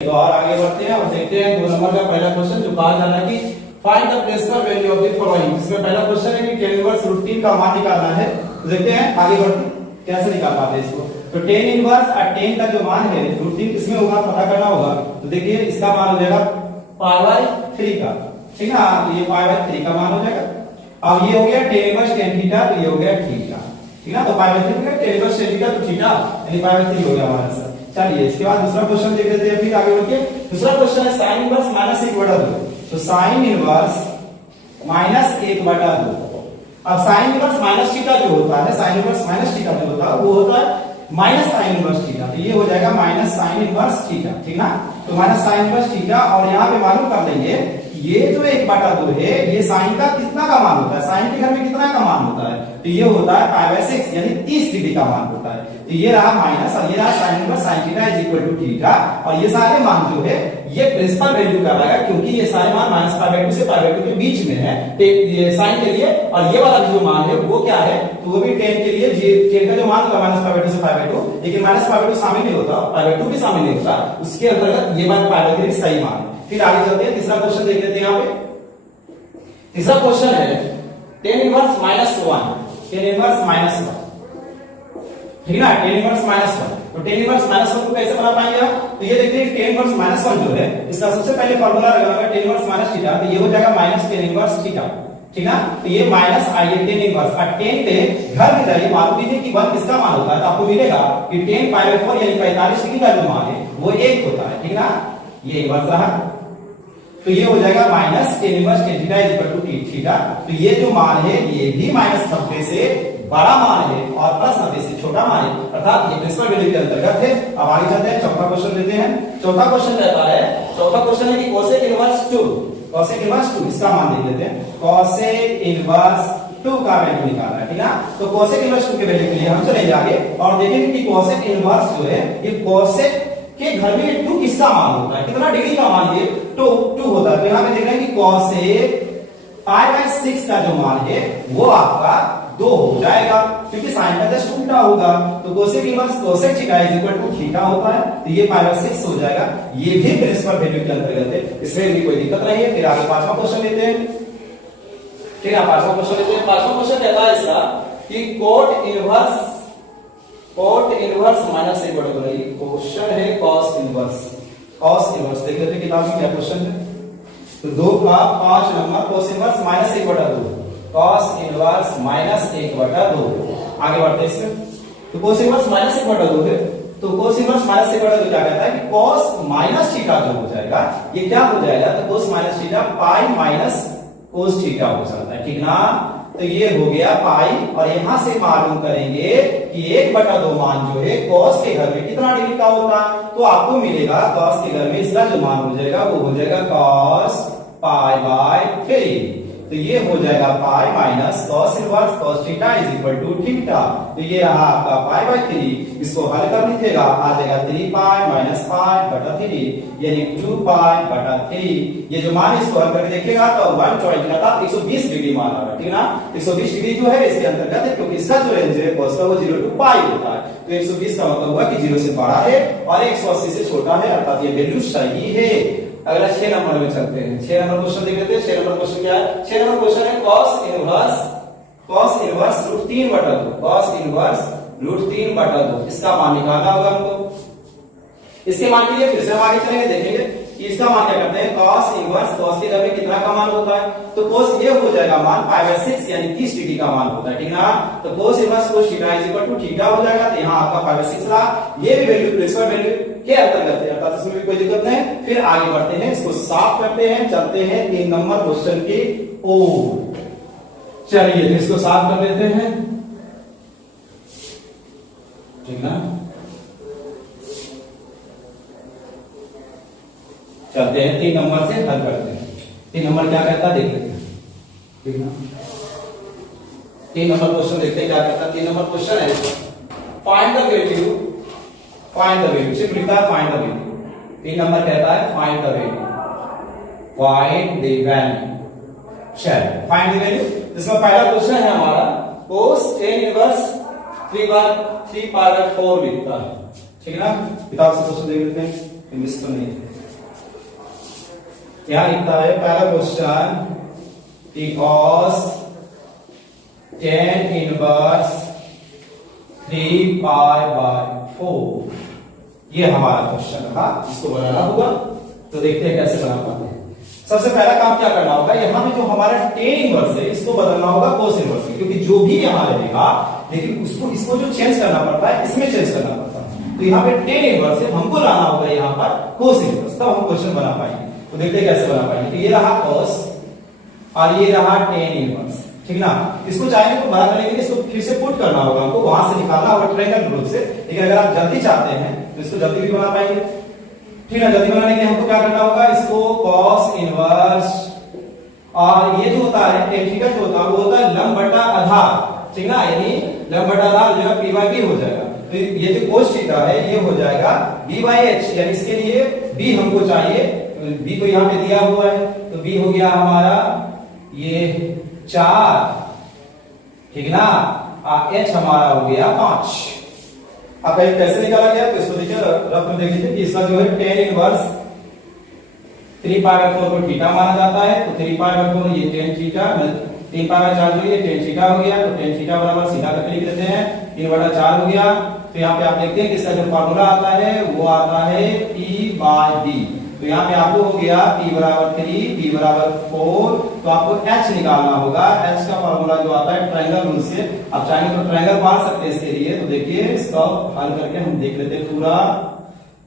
तो और आगे बढ़ते हैं और देखते हैं 2 नंबर का पहला क्वेश्चन जो कहा जा रहा है कि find the principal value of the following. इसमें पहला क्वेश्चन है कि tan इनवर्स √3 का मान निकालना है। तो देखते हैं आगे बढ़ते हैं कैसे निकाल पाते हैं इसको। तो tan इनवर्स और tan का जो मान है √3 किसमें होगा पता करना होगा। तो देखिए इसका मान हो जाएगा π/3 का, ठीक ना। तो ये π/3 का मान हो जाएगा। अब ये हो गया tan इनवर्स tan थीटा, तो ये हो गया थीटा, ठीक ना। तो π/3 हो गया tan इनवर्स tan थीटा, तो थीटा यानी π/3 हो गया हमारा आंसर। चलिए इसके बाद दूसरा क्वेश्चन देख लेते हैं फिर आगे बढ़ के। दूसरा क्वेश्चन है sin इनवर्स -1/2। तो sin इनवर्स -1/2। अब sin इनवर्स माइनस थीटा जो होता है, sin इनवर्स माइनस थीटा जो होता है वो होता है माइनस sin इनवर्स थीटा। तो ये हो जाएगा माइनस sin इनवर्स थीटा, ठीक ना। तो माइनस sin इनवर्स थीटा और यहां पे मालूम कर लेंगे ये जो 1/2 है ये sin का कितना का मान होता है, sin के घर में कितना का मान होता है। तो ये होता है π/6 यानी 30 डिग्री का मान होता है। तो ये रहा माइनस और ये रहा sin inverse sin theta = theta. और ये सारे मान जो है ये प्रिंसिपल वैल्यू कहलाएगा क्योंकि ये सारे मान -π/2 से π/2 के बीच में है ये sin के लिए। और ये वाला जो मान है वो क्या है, तो वो भी tan के लिए tan का जो मान होगा -π/2 से π/2, लेकिन -π/2 शामिल नहीं होता, π/2 भी शामिल नहीं होता, उसके अंतर्गत ये बात π/2 सही मान है। फिर आगे चलते हैं तीसरा क्वेश्चन देख लेते हैं यहाँ पे। तीसरा क्वेश्चन है tan इनवर्स -1, tan इनवर्स -1, ठीक ना। tan इनवर्स -1, तो tan इनवर्स -1 को कैसे बना पाएंगे आप। तो ये देखते हैं tan इनवर्स -1 जो है इसका सबसे पहले फार्मूला लगाएंगे tan इनवर्स माइनस थीटा, तो ये हो जाएगा माइनस tan इनवर्स थीटा, ठीक ना। तो ये माइनस आइए tan इनवर्स और tan पे घर में जाइए मालूम कीजिए कि 1 किसका मान होता है। तो आपको मिलेगा कि tan π/4 यानी 45 डिग्री का जो मान है वो 1 होता है, ठीक ना। ये इनवर्स रहा, तो ये हो जाएगा minus tan inverse tan theta = theta. तो ये जो मान है ये भी -90 से बड़ा मान है और +90 से छोटा मान है, अर्थात ये प्रिंसिपल वैल्यू के अंतर्गत है। अब आगे चलते हैं चौथा क्वेश्चन लेते हैं। चौथा क्वेश्चन रहता है, चौथा क्वेश्चन है कि cosec इनवर्स 2, cosec इनवर्स 2 इसका मान देख लेते हैं। cosec इनवर्स 2 का वैल्यू निकालना है, ठीक ना। तो cosec इनवर्स 2 के वैल्यू के लिए हम चलेंगे आगे और देखेंगे कि cosec इनवर्स जो है ये cosec के घर में 2 किसका मान होता है, कितना डिग्री का मान ये 2 होता है। तो यहाँ पे देख रहे हैं कि cosec π/6 का जो मान है वो आपका 2 हो जाएगा क्योंकि sin का जस्ट उल्टा होगा। तो cosec inverse cosec theta = theta होता है, तो ये π/6 हो जाएगा। ये भी प्रिंसिपल वैल्यू के अंतर्गत है, इसमें भी कोई दिक्कत नहीं है। फिर आगे पांचवा क्वेश्चन लेते हैं, ठीक है। पांचवा क्वेश्चन लेते हैं। पांचवा क्वेश्चन कहता है इसका कि cot इनवर्स -1/2। क्वेश्चन है cos इनवर्स देख लेते हैं किताब में क्या क्वेश्चन है। तो 2 का 5 number cos inverse -1/2, cos inverse -1/2। आगे बढ़ते हैं इसमें। तो cos इनवर्स -1/2 है, तो cos इनवर्स -1/2 क्या कहता है कि cos माइनस थीटा जो हो जाएगा ये क्या हो जाएगा, तो cos minus theta pi minus cos theta हो जाता है, ठीक ना। तो ये हो गया पाई और यहां से मालूम करेंगे कि 1/2 मान जो है cos के घर में कितना डिग्री का होता है। तो आपको मिलेगा cos के घर में इसका जो मान हो जाएगा वो हो जाएगा cos π/3। तो ये हो जाएगा pi minus cos inverse cos theta = theta. तो ये रहा आपका π/3। इसको हल कर लीजिएगा, आ जाएगा 3 पाई माइनस π/3 यानी 2 π/3। ये जो मान इसको हल करके देखिएगा तो 120 का 120 डिग्री मान आ रहा है, ठीक ना। 120 डिग्री जो है इसके अंतर्गत है क्योंकि इसका जो रेंज है cos का वो 0 to π होता है। तो 120 का मतलब हुआ कि 0 से बड़ा है और 180 से छोटा है, अर्थात ये वैल्यू सही है। अगला 6 नंबर में चलते हैं। 6 नंबर क्वेश्चन देख लेते हैं। 6 नंबर क्वेश्चन क्या है, 6 नंबर क्वेश्चन है cos इनवर्स √3/2, cos इनवर्स √3/2 इसका मान निकालना होगा हमको। इसके मान के लिए फिर से हम आगे चलेंगे, देखेंगे कि इसका मान क्या करते हैं। cos इनवर्स cos के घर में कितना का मान होता है, तो cos ये हो जाएगा मान π/6 यानी 30 डिग्री का मान होता है, ठीक ना। तो cos inverse cos theta = theta हो जाएगा। तो यहाँ आपका π/6 रहा, ये भी वैल्यू प्रिंसिपल वैल्यू के अंतर्गत है, अर्थात इसमें भी कोई दिक्कत नहीं। फिर आगे बढ़ते हैं, इसको साफ करते हैं, चलते हैं 3 नंबर क्वेश्चन की ओर। चलिए इसको साफ कर देते हैं, ठीक ना। चलते हैं 3 नंबर से हल करते हैं। 3 नंबर क्या कहता है देख लेते हैं, ठीक ना। 3 नंबर क्वेश्चन देखते हैं क्या कहता है। 3 नंबर क्वेश्चन है फाइंड द वैल्यू, सिर्फ लिखता है फाइंड द वैल्यू। 3 नंबर कहता है फाइंड द वैल्यू, चल फाइंड द वैल्यू। इसमें पहला क्वेश्चन है हमारा cos tan इनवर्स 3/4 लिखता है, ठीक है ना। किताब से क्वेश्चन देख लेते हैं, मिस तो नहीं। यहाँ लिखता है पहला क्वेश्चन कि cos tan इनवर्स 3π/4 ये हमारा क्वेश्चन रहा, इसको बनाना होगा। तो देखते हैं कैसे बना पाते हैं। सबसे पहला काम क्या करना होगा, यहाँ में जो हमारा tan इनवर्स है इसको बदलना होगा cos इनवर्स में, क्योंकि जो भी यहाँ रहेगा लेकिन इसको जो चेंज करना पड़ता है इसमें चेंज करना पड़ता है। तो यहाँ पे tan इनवर्स है, हमको लाना होगा यहाँ पर cos इनवर्स, तब हम क्वेश्चन बना पाएंगे। तो देखते हैं कैसे बना पाएंगे। तो ये रहा cos और ये रहा tan इनवर्स, ठीक ना। इसको चाहेंगे तो बड़ा करने के लिए इसको फिर से पुट करना होगा, हमको वहां से निकालना होगा ट्रायंगल रूप से। लेकिन अगर आप जल्दी चाहते हैं तो इसको जल्दी भी बना पाएंगे, ठीक है। जल्दी बनाने के लिए हमको क्या करना होगा, इसको cos इनवर्स और ये जो होता है tan थीटा जो होता है वो होता है लंब बटा आधार, ठीक ना। यानी लंब बटा आधार हो जाएगा p/b हो जाएगा। तो ये जो cos थीटा है ये हो जाएगा b/h, यानी इसके लिए b हमको चाहिए, b तो यहाँ पे दिया हुआ है, तो b हो गया हमारा ये 4, ठीक ना। h हमारा हो गया 5। अब कैसे निकाला गया, तो इसको देखिए रफ में देख लीजिए कि इसका जो है tan इनवर्स 3π/4 को थीटा माना जाता है। तो 3π/4 ये tan थीटा, 3π/4 जो ये tan थीटा हो गया। तो tan थीटा बराबर सीधा करके लिख देते हैं 3/4 हो गया। तो यहाँ पे आप देखते हैं कि इसका जो फार्मूला आता है वो आता है p/b। तो यहाँ पे आपको हो गया p बराबर 3, b बराबर 4। तो आपको h निकालना होगा। h का फार्मूला जो आता है ट्रायंगल रूल से, आप चाहेंगे तो ट्रायंगल मार सकते हैं इसके लिए। तो देखिए इसका हल करके हम देख लेते हैं पूरा,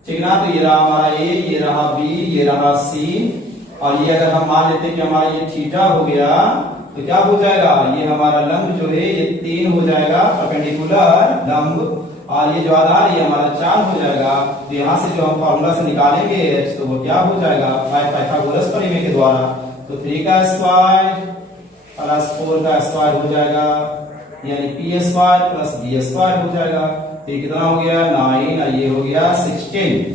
ठीक ना। तो ये रहा हमारा a, ये रहा b, ये रहा c, और ये अगर हम मान लेते हैं कि हमारा ये थीटा हो गया तो क्या हो जाएगा, ये हमारा लंब जो है ये 3 हो जाएगा परपेंडिकुलर लंब, और ये जो आधार ये हमारा 4 हो जाएगा। तो यहाँ से जो हम फार्मूला से निकालेंगे h, तो वो क्या हो जाएगा पाइथागोरस प्रमेय के द्वारा। तो 3 का स्क्वायर प्लस 4 का स्क्वायर हो जाएगा, यानी p square plus b square हो जाएगा। तो ये कितना हो गया 9 और ये हो गया 16।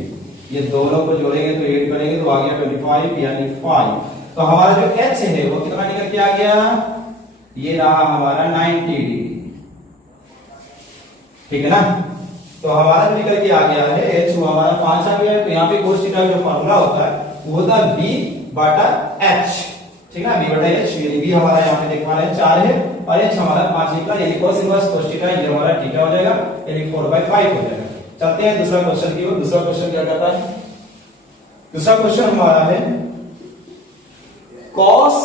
ये दोनों को जोड़ेंगे तो ऐड करेंगे तो आ गया 25 यानी 5। तो हमारा जो h है वो कितना निकल के आ गया, ये रहा हमारा 90 डिग्री, ठीक है ना। तो हमारा निकल के आ गया है h, वो हमारा 5 आ गया है। तो यहाँ पे cos थीटा का जो फार्मूला होता है वो होता है b/h, ठीक है ना। b/h यानी b हमारा यहाँ पे देख पा रहे हैं 4 है और h हमारा 5 निकला, यानी cos इनवर्स cos थीटा ये हमारा थीटा हो जाएगा, यानी 4/5 हो जाएगा। चलते हैं दूसरा क्वेश्चन की ओर। दूसरा क्वेश्चन क्या कहता है, दूसरा क्वेश्चन हमारा है cos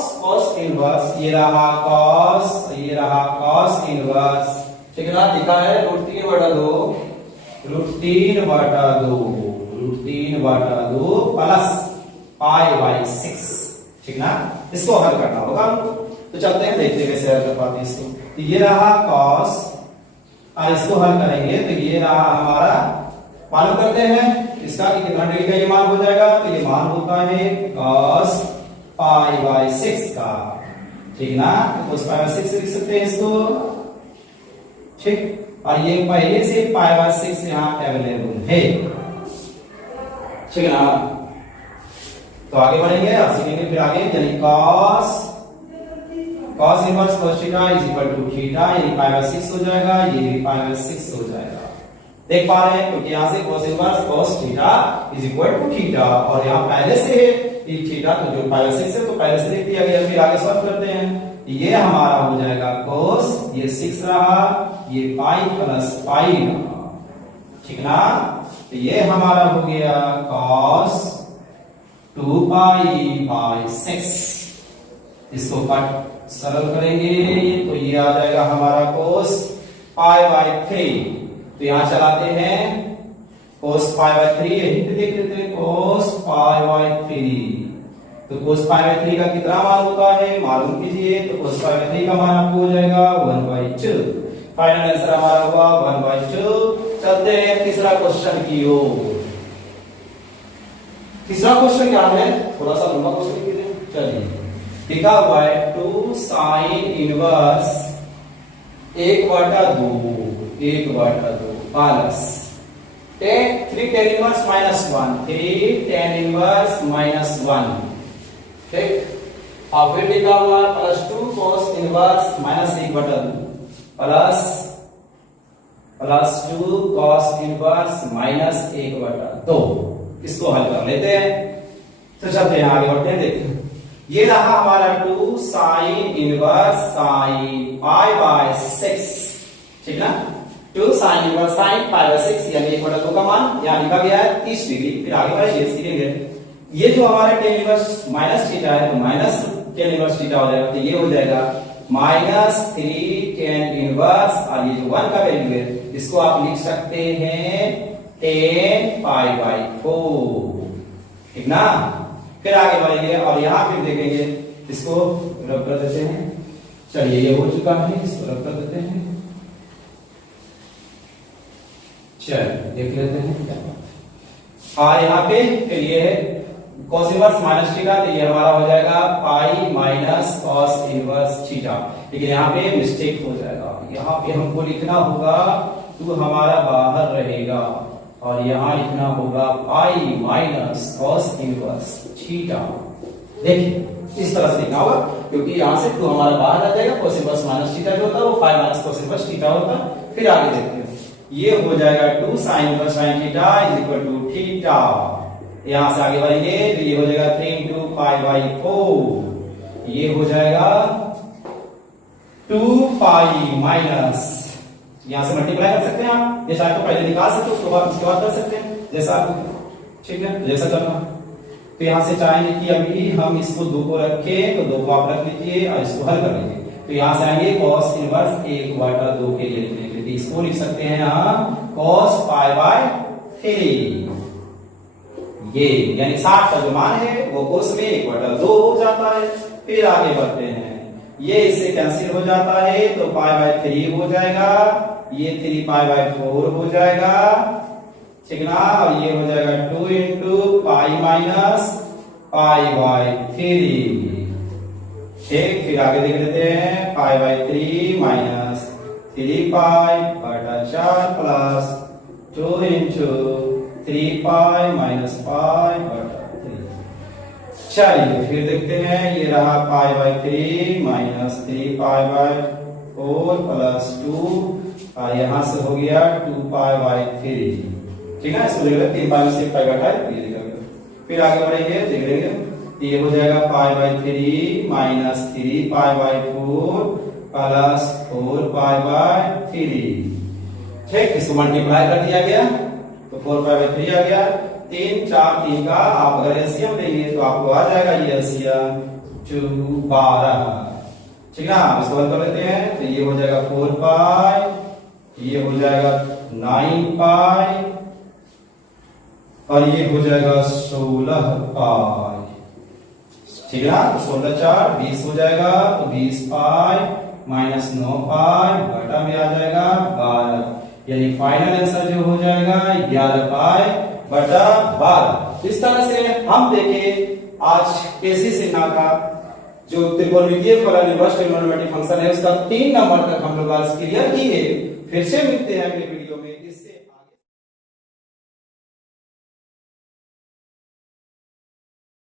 इनवर्स, ये रहा cos, ये रहा cos इनवर्स, ठीक है ना। लिखा है √3/2 प्लस π/6, ठीक ना। इसको हल करना होगा हमको। तो चलते हैं देखते हैं कैसे हल कर पाते हैं इसको। तो ये रहा cos और इसको हल करेंगे तो ये रहा हमारा, मालूम करते हैं इसका कि कितना डिग्री का ये मान हो जाएगा। तो ये मान होता है cos π/6 का, ठीक ना। तो cos π/6 लिख सकते हैं इसको, ठीक। और ये पहले से π/6 यहाँ अवेलेबल है, ठीक है ना। तो आगे बढ़ेंगे और सीखेंगे फिर आगे, यानी cos inverse cos theta is equal to theta, यानी π/6 हो जाएगा, ये भी π/6 हो जाएगा। देख पा रहे हैं क्योंकि यहाँ से cos inverse cos theta is equal to theta, और यहाँ पहले से है थीटा, तो जो π/6 है तो पहले से लिख दिया गया। फिर आगे सॉल्व करते हैं। ये हमारा हो जाएगा cos, ये 6 रहा, ये पाई प्लस पाई रहा, ठीक ना। तो ये हमारा हो गया cos 2π/6। इसको कट सरल करेंगे तो ये आ जाएगा हमारा cos π/3। तो यहां चलाते हैं cos π/3, यही पे देख लेते हैं cos π/3। तो cos π/3 का कितना मान होता है मालूम कीजिए। तो cos π/3 का मान आपको हो जाएगा 1/2। फाइनल आंसर हमारा हुआ 1/2। चलते हैं तीसरा क्वेश्चन की ओर। तीसरा क्वेश्चन क्या है, थोड़ा सा लंबा क्वेश्चन कीजिए। चलिए लिखा हुआ है 2 sin inverse 1/2 plus 3 tan inverse -1, 3 tan inverse -1, ठीक। और फिर लिखा हुआ plus 2 cos inverse -1/2 plus 2 cos inverse -1/2। इसको हल कर लेते हैं। तो चलते हैं आगे बढ़ते हैं, देखते हैं। ये रहा हमारा 2 sine inverse sine pi by 6, ठीक ना। 2 sine inverse sine pi by 6 यानी 1/2 का मान यहाँ लिखा गया है 30 डिग्री। फिर आगे बढ़ेंगे सीखेंगे। ये जो हमारा tan इनवर्स माइनस थीटा है तो माइनस tan इनवर्स थीटा हो जाएगा, तो ये हो जाएगा -3 tan इनवर्स, और ये जो 1 का वैल्यू है इसको आप लिख सकते हैं tan पाई बाय 4, ठीक ना। फिर आगे बढ़ेंगे और यहाँ फिर देखेंगे, इसको रब कर देते हैं। चलिए ये हो चुका है, इसको रब कर देते हैं। चलिए देख लेते हैं क्या बात। और यहाँ पे फिर ये है cos इनवर्स माइनस थीटा, तो ये हमारा हो जाएगा pi minus cos inverse theta. लेकिन यहाँ पे मिस्टेक हो जाएगा, यहाँ पे हमको लिखना होगा 2 हमारा बाहर रहेगा और यहाँ लिखना होगा pi minus cos inverse theta. देखिए इस तरह से लिखना होगा, क्योंकि यहाँ से 2 हमारा बाहर आ जाएगा, cos इनवर्स माइनस थीटा जो होता है वो pi minus cos inverse theta होता है। फिर आगे देखते हैं, ये हो जाएगा 2 sine inverse sine theta is equal to theta. यहां से आगे बढ़ेंगे तो ये हो जाएगा 3 into पाई बाय 4, ये हो जाएगा 2 पाई माइनस, यहां से मल्टीप्लाई कर सकते हैं आप, जैसा आपको पहले निकाल सकते हो उसके बाद कर सकते हैं जैसा आपको ठीक है जैसा करना। तो यहां से चाहेंगे कि अभी हम इसको 2 को रखें, तो 2 को आप रख लीजिए और इसको हल कर लीजिए। तो यहां से आएंगे cos इनवर्स 1/2 के लिए लिखने के लिए, इसको लिख सकते हैं यहाँ cos पाई बाय 3, ये यानी 60 का जो मान है वो cos में 1/2 हो जाता है। फिर आगे बढ़ते हैं, ये इससे कैंसिल हो जाता है तो पाई बाय 3 हो जाएगा, ये 3 पाई बाय 4 हो जाएगा, ठीक ना। और ये हो जाएगा 2 into pi minus pi by 3, ठीक। फिर आगे देख लेते हैं, पाई बाय 3 माइनस 3 पाई बटा 4 plus 2 into 3 pi minus pi बटा 3। चलिए फिर देखते हैं, ये रहा pi by 3 minus 3 pi by 4 plus 2, और यहां से हो गया 2 पाई बाय 3, ठीक है। इसको देख 3 पाई में से पाई घटाए तो ये दिखा गया। फिर आगे बढ़ेंगे देख लेंगे, ये हो जाएगा pi by 3 minus 3 pi by 4 plus 4 pi by 3, ठीक। इसको मल्टीप्लाई कर दिया गया तो 4 पाई बाय 3 आ गया। 3 4 3 का आप अगर एलसीएम लेंगे तो आपको आ जाएगा ये एलसीएम 12, ठीक है। इसको हल कर लेते हैं, तो ये हो जाएगा 4 पाई, ये हो जाएगा 9 पाई, और ये हो जाएगा 16 पाई, ठीक है ना। तो 16 4 20 हो जाएगा, तो 20 पाई माइनस 9 पाई बटा में आ जाएगा 12, यानी फाइनल आंसर जो हो जाएगा 11 पाई बटा 12। इस तरह से हम देखें आज केसी सिन्हा का जो त्रिकोणमितीय फलन इनवर्स ट्रिग्नोमेट्रिक फंक्शन है उसका 3 नंबर तक हम लोग आज क्लियर किए। फिर से मिलते हैं अगले वीडियो में।